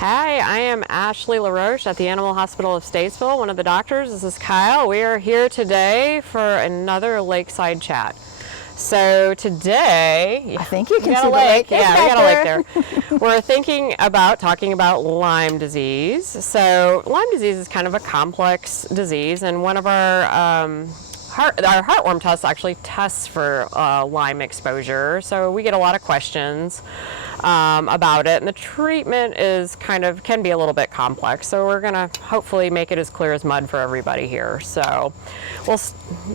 Hi, I am Ashley LaRoche at the Animal Hospital of Statesville, one of the doctors. This is Kyle. We are here today for another Lakeside chat. So today, I think you can see the lake. Yeah, we got a lake there. We're talking about Lyme disease. So Lyme disease is kind of a complex disease, and one of our heartworm tests actually tests for Lyme exposure. So we get a lot of questions about it, and the treatment is can be a little bit complex. So we're gonna hopefully make it as clear as mud for everybody here. So we'll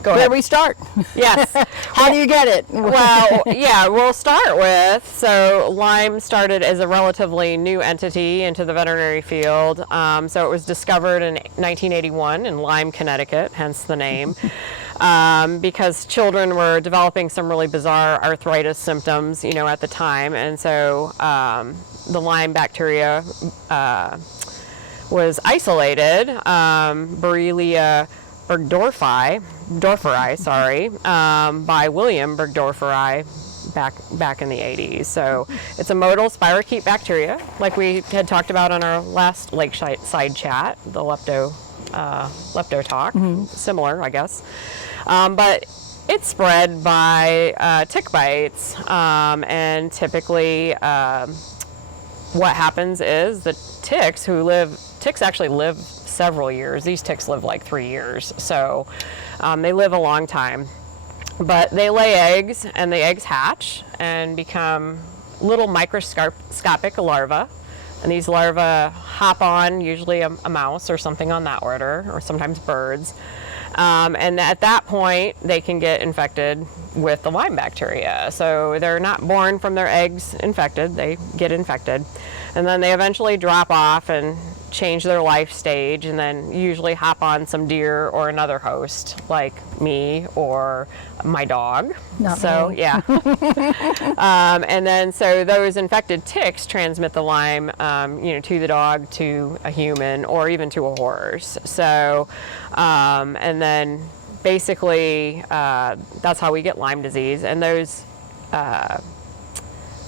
go ahead. Where we start? Yes. How do you get it? Well, yeah, we'll start with, so Lyme started as a relatively new entity into the veterinary field. So it was discovered in 1981 in Lyme, Connecticut, hence the name. Because children were developing some really bizarre arthritis symptoms, at the time, and so the Lyme bacteria was isolated, Borrelia burgdorferi, by William Burgdorferi back in the 80s. So it's a motile spirochete bacteria, like we had talked about on our last Lakeside chat, the lepto talk, similar, I guess. But it's spread by tick bites, and typically what happens is the ticks actually live several years. These ticks live like 3 years, so they live a long time. But they lay eggs, and the eggs hatch and become little microscopic larvae. And these larvae hop on, usually a mouse or something on that order, or sometimes birds. And at that point, they can get infected with the Lyme bacteria. So they're not born from their eggs infected, they get infected. And then they eventually drop off and change their life stage, and then usually hop on some deer or another host, like me or my dog. Not so me. Yeah. And then so those infected ticks transmit the Lyme, to the dog, to a human, or even to a horse. So, and then basically that's how we get Lyme disease. And those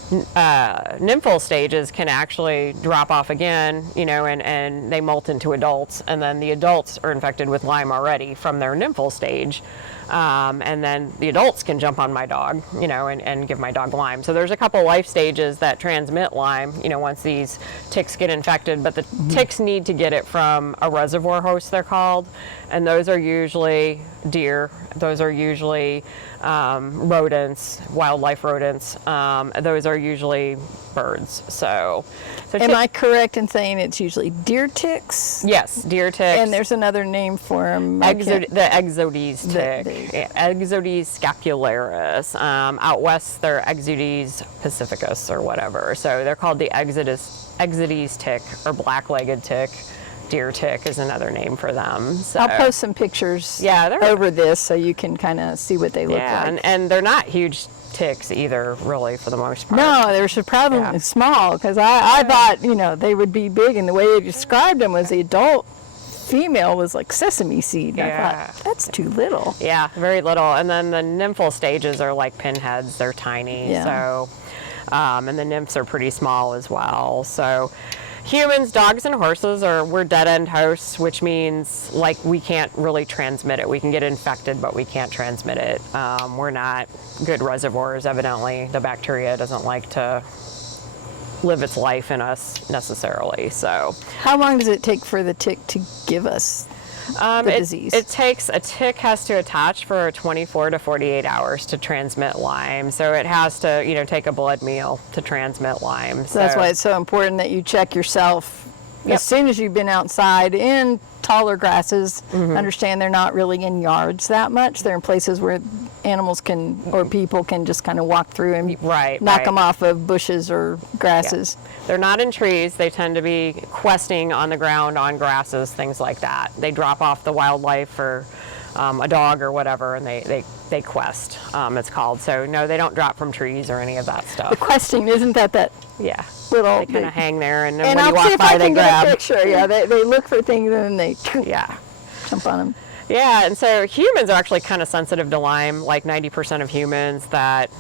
nymphal stages can actually drop off again, and they molt into adults, and then the adults are infected with Lyme already from their nymphal stage, and then the adults can jump on my dog, and give my dog Lyme. So there's a couple life stages that transmit Lyme, once these ticks get infected, but the ticks need to get it from a reservoir host, they're called, and those are usually deer, those are usually rodents, wildlife rodents, those are usually birds. So am I correct in saying it's usually deer ticks? Yes, deer ticks. And there's another name for them. The Exodes tick, Exodes scapularis. Out west, they're Exodes pacificus or whatever. So they're called the Exodes tick, or black-legged tick. Deer tick is another name for them. So I'll post some pictures over this so you can kind of see what they look like. Yeah, and they're not huge ticks either, really, for the most part. No, they're surprisingly small, because I thought, they would be big, and the way they described them was the adult female was like sesame seed. I thought, that's too little. Yeah, very little. And then the nymphal stages are like pinheads. They're tiny. Yeah. So, and the nymphs are pretty small as well. So humans, dogs, and horses we're dead-end hosts, which means we can't really transmit it. We can get infected, but we can't transmit it. We're not good reservoirs, evidently. The bacteria doesn't like to live its life in us necessarily. So how long does it take for the tick to give us the disease? A tick has to attach for 24 to 48 hours to transmit Lyme. So it has to, take a blood meal to transmit Lyme. So that's why it's so important that you check yourself as soon as you've been outside in taller grasses. Understand they're not really in yards that much. They're in places where animals can, or people can, just kind of walk through and knock them off of bushes or grasses. Yeah. They're not in trees. They tend to be questing on the ground, on grasses, things like that. They drop off the wildlife or a dog or whatever, and they quest, it's called. So no, they don't drop from trees or any of that stuff. The questing, isn't that yeah, little, they kind of hang there, and then when I'll you walk by, they grab. Get a picture. Yeah, they look for things and then they jump on them. Yeah, and so humans are actually kind of sensitive to Lyme, like 90% of humans that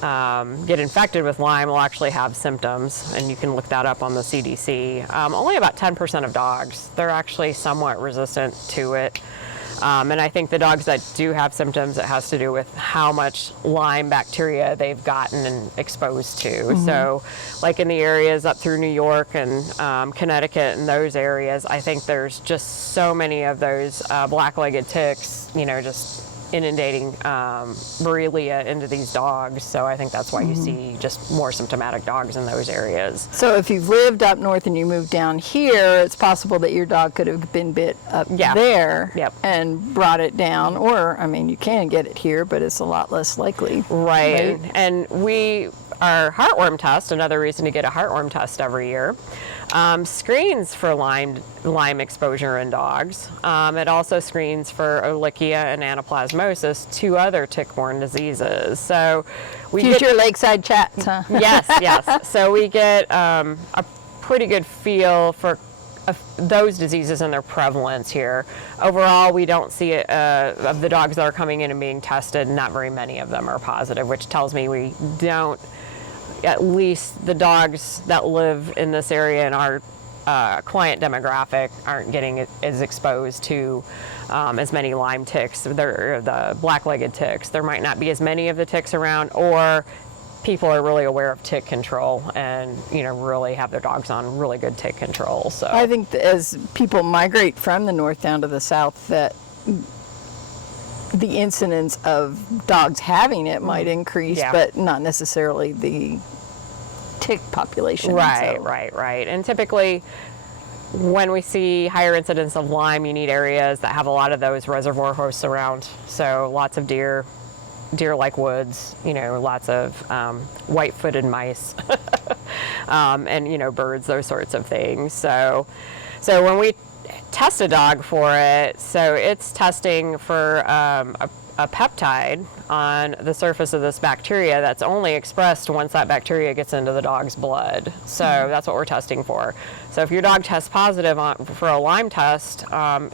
get infected with Lyme will actually have symptoms, and you can look that up on the CDC. Only about 10% of dogs, they're actually somewhat resistant to it. And I think the dogs that do have symptoms, it has to do with how much Lyme bacteria they've gotten and exposed to. So like in the areas up through New York and Connecticut and those areas, I think there's just so many of those black-legged ticks, just inundating Borrelia into these dogs. So I think that's why you see just more symptomatic dogs in those areas. So if you've lived up north and you moved down here, it's possible that your dog could have been bit up there and brought it down. Or, I mean, you can get it here, but it's a lot less likely. Right. And our heartworm test, another reason to get a heartworm test every year, screens for Lyme exposure in dogs. It also screens for Ehrlichia and anaplasmosis, 2 other tick-borne diseases. So we Future Lakeside chats, huh? Yes. So we get a pretty good feel for those diseases and their prevalence here. Overall, we don't see it, of the dogs that are coming in and being tested, not very many of them are positive, which tells me we don't, at least the dogs that live in this area in our client demographic aren't getting as exposed to as many Lyme ticks. They're the black-legged ticks. There might not be as many of the ticks around, or people are really aware of tick control and really have their dogs on really good tick control. So I think that as people migrate from the north down to the south, that the incidence of dogs having it might increase, but not necessarily the tick population. Right. And typically, when we see higher incidence of Lyme, you need areas that have a lot of those reservoir hosts around. So lots of deer-like woods, lots of white-footed mice, and birds, those sorts of things. So when we test a dog for it, so it's testing for a peptide on the surface of this bacteria that's only expressed once that bacteria gets into the dog's blood. So that's what we're testing for. So if your dog tests positive for a Lyme test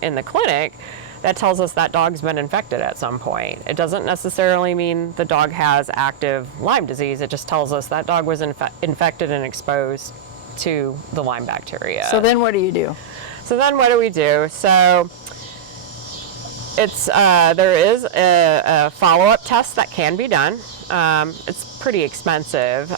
in the clinic, that tells us that dog's been infected at some point. It doesn't necessarily mean the dog has active Lyme disease. It just tells us that dog was infected and exposed to the Lyme bacteria. So then what do you do? So then what do we do? So it's there is a follow-up test that can be done. It's pretty expensive.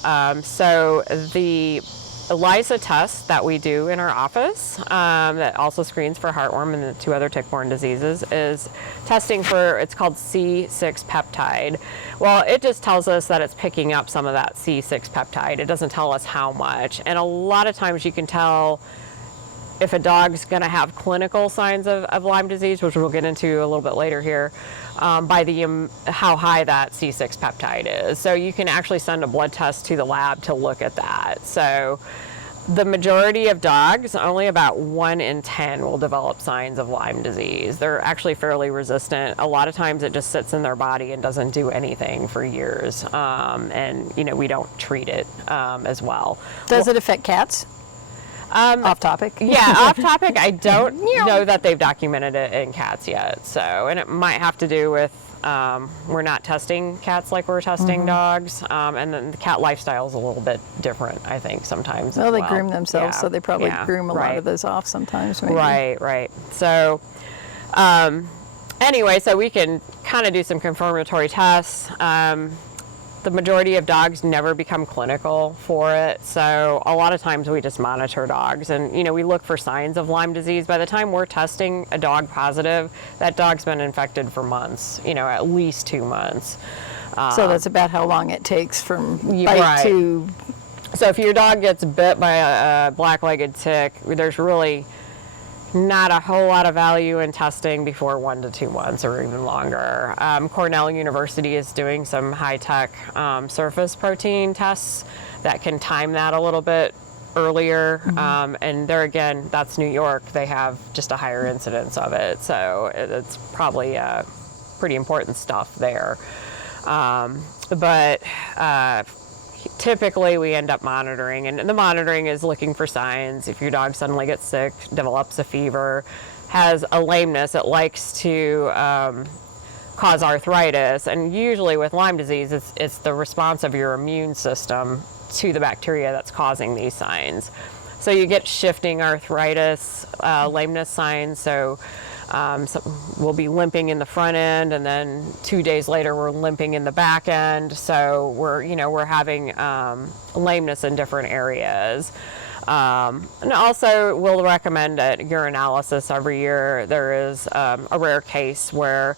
So the ELISA test that we do in our office that also screens for heartworm and the 2 other tick-borne diseases is testing for, it's called C6 peptide. Well, it just tells us that it's picking up some of that C6 peptide. It doesn't tell us how much. And a lot of times you can tell if a dog's going to have clinical signs of Lyme disease, which we'll get into a little bit later here, by how high that C6 peptide is. So you can actually send a blood test to the lab to look at that. So the majority of dogs, only about 1 in 10 will develop signs of Lyme disease. They're actually fairly resistant. A lot of times it just sits in their body and doesn't do anything for years. And we don't treat it as well. Does it affect cats? Off topic. Yeah, off topic. I don't know that they've documented it in cats yet. So, and it might have to do with we're not testing cats like we're testing dogs, and then the cat lifestyle is a little bit different, I think, sometimes. Well, they groom themselves, so they probably groom a lot of those off sometimes. Maybe. Right. So, anyway, so we can kind of do some confirmatory tests. The majority of dogs never become clinical for it, so a lot of times we just monitor dogs, and we look for signs of Lyme disease. By the time we're testing a dog positive, that dog's been infected for months, at least 2 months. So that's about how long it takes from bite to... So if your dog gets bit by a black-legged tick, there's really not a whole lot of value in testing before 1 to 2 months or even longer. Cornell University is doing some high-tech surface protein tests that can time that a little bit earlier. And there again, that's New York. They have just a higher incidence of it. So it's probably pretty important stuff there. But typically we end up monitoring, and the monitoring is looking for signs. If your dog suddenly gets sick, develops a fever, has a lameness, it likes to cause arthritis. And usually with Lyme disease, it's the response of your immune system to the bacteria that's causing these signs. So you get shifting arthritis, lameness signs. So we'll be limping in the front end, and then 2 days later we're limping in the back end. So we're having lameness in different areas. And also we'll recommend a urinalysis every year. There is a rare case where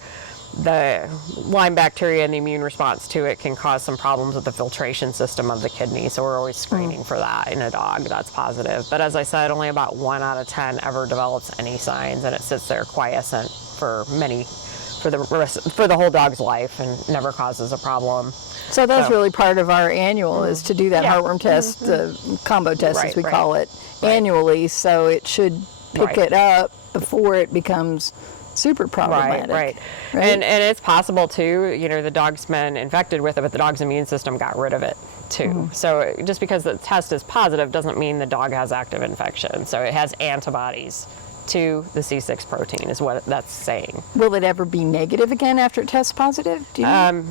the Lyme bacteria and the immune response to it can cause some problems with the filtration system of the kidney. So we're always screening for that in a dog that's positive. But as I said, only about 1 out of 10 ever develops any signs, and it sits there quiescent for the whole dog's life and never causes a problem. So that's really part of our annual is to do that heartworm test, the combo test as we call it, annually. So it should pick it up before it becomes super problematic. Right. And it's possible too, the dog's been infected with it, but the dog's immune system got rid of it too. So just because the test is positive doesn't mean the dog has active infection. So it has antibodies to the C6 protein is what that's saying. Will it ever be negative again after it tests positive? Do you know?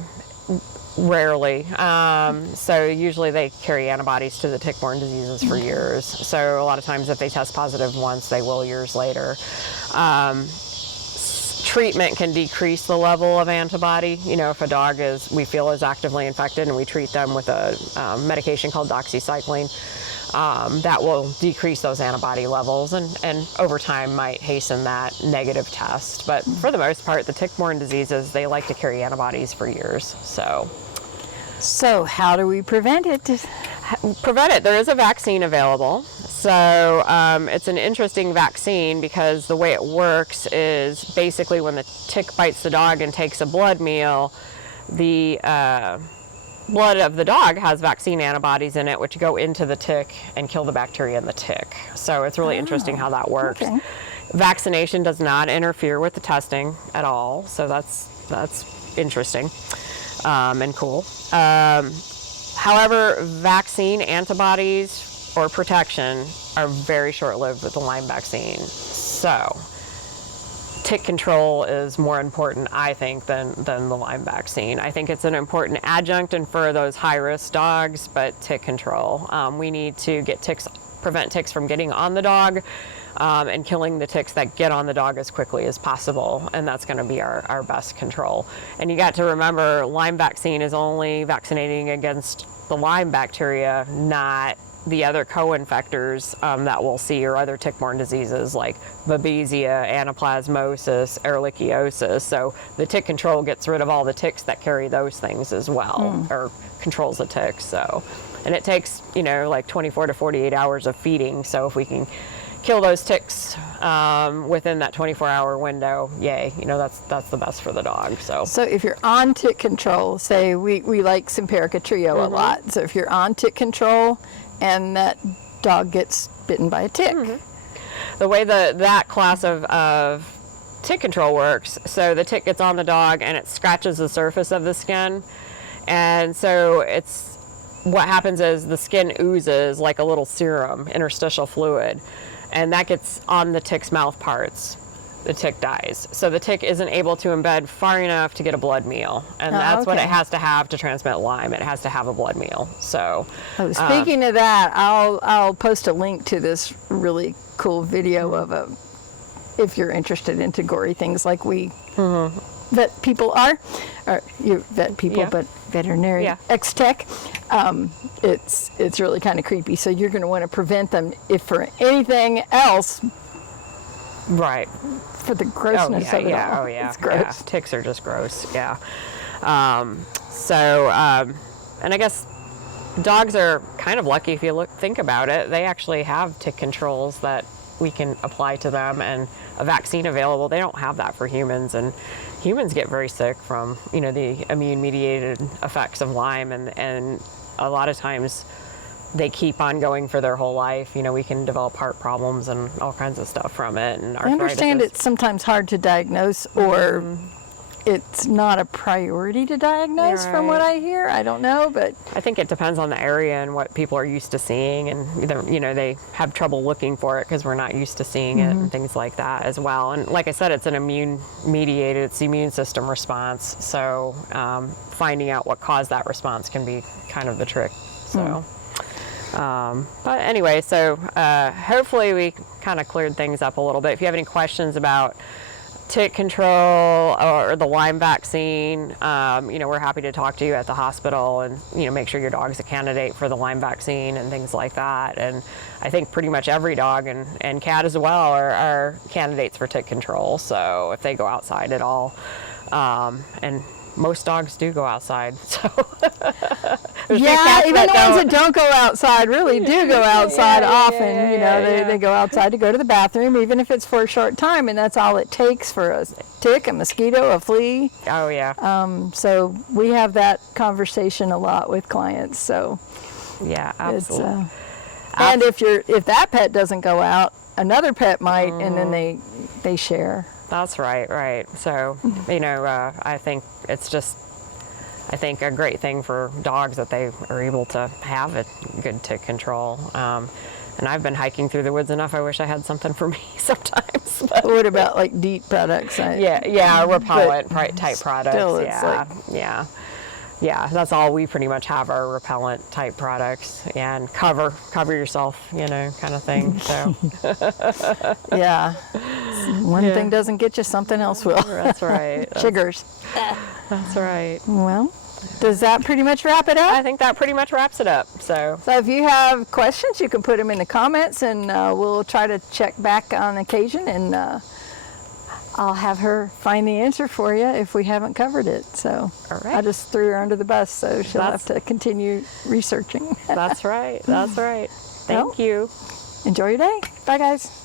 Rarely. So usually they carry antibodies to the tick-borne diseases for years. So a lot of times if they test positive once, they will years later. Treatment can decrease the level of antibody. If a dog we feel is actively infected and we treat them with a medication called doxycycline, that will decrease those antibody levels and over time might hasten that negative test. But for the most part, the tick-borne diseases, they like to carry antibodies for years. So how do we prevent it? There is a vaccine available. So it's an interesting vaccine because the way it works is basically when the tick bites the dog and takes a blood meal, the blood of the dog has vaccine antibodies in it which go into the tick and kill the bacteria in the tick. So it's really interesting how that works. Okay. Vaccination does not interfere with the testing at all. So that's interesting and cool. However, vaccine antibodies or protection are very short-lived with the Lyme vaccine. So tick control is more important, I think, than the Lyme vaccine. I think it's an important adjunct and for those high-risk dogs, but tick control. We need to prevent ticks from getting on the dog and killing the ticks that get on the dog as quickly as possible, and that's going to be our best control. And you got to remember, Lyme vaccine is only vaccinating against the Lyme bacteria, not the other co-infectors that we'll see or other tick-borne diseases like Babesia, anaplasmosis, ehrlichiosis. So the tick control gets rid of all the ticks that carry those things as well, or controls the ticks. So, and it takes like 24 to 48 hours of feeding. So if we can kill those ticks within that 24-hour window, yay, that's the best for the dog. So if you're on tick control, say we like Simparica Trio a lot. So if you're on tick control and that dog gets bitten by a tick. The way that class of tick control works, so the tick gets on the dog and it scratches the surface of the skin, and so what happens is the skin oozes like a little serum, interstitial fluid, and that gets on the tick's mouth parts. The tick dies. So the tick isn't able to embed far enough to get a blood meal, and that's what it has to have to transmit Lyme. It has to have a blood meal. So speaking of that, I'll post a link to this really cool video of if you're interested into gory things like we vet people are, or you vet people, but veterinary ex-tech. It's really kind of creepy. So you're going to want to prevent them, if for anything else. Right. For the grossness of it all. Oh, yeah. It's gross. Yeah. Ticks are just gross, yeah. And I guess dogs are kind of lucky if you think about it. They actually have tick controls that we can apply to them and a vaccine available. They don't have that for humans, and humans get very sick from, the immune-mediated effects of Lyme, and a lot of times they keep on going for their whole life. We can develop heart problems and all kinds of stuff from it. And I understand it's sometimes hard to diagnose, or it's not a priority to diagnose from what I hear. I don't know, but I think it depends on the area and what people are used to seeing, and they have trouble looking for it because we're not used to seeing it and things like that as well. And like I said, it's an immune-mediated, it's the immune system response. So finding out what caused that response can be kind of the trick. So, but anyway, so hopefully we kind of cleared things up a little bit. If you have any questions about tick control or the Lyme vaccine, we're happy to talk to you at the hospital and, make sure your dog's a candidate for the Lyme vaccine and things like that. And I think pretty much every dog and cat as well are candidates for tick control. So if they go outside at all, and most dogs do go outside, so yeah, even the ones that don't go outside really do go outside often. They go outside to go to the bathroom, even if it's for a short time, and that's all it takes for a tick, a mosquito, a flea. Oh yeah. So we have that conversation a lot with clients. So yeah, absolutely. And if that pet doesn't go out, another pet might, and then they share. That's right. So, I think it's just, a great thing for dogs that they are able to have a good tick control. And I've been hiking through the woods enough. I wish I had something for me sometimes. But what about like DEET products? Repellent type products. Still, yeah, that's all we pretty much have, are repellent type products, and cover yourself, kind of thing. So yeah, one thing doesn't get you, something else will. That's right. Sugars. That's right. Well, does that pretty much wrap it up? I think that pretty much wraps it up. So if you have questions, you can put them in the comments, and we'll try to check back on occasion, and I'll have her find the answer for you if we haven't covered it. So I just threw her under the bus, so she'll have to continue researching. That's right. Thank you. Enjoy your day. Bye, guys.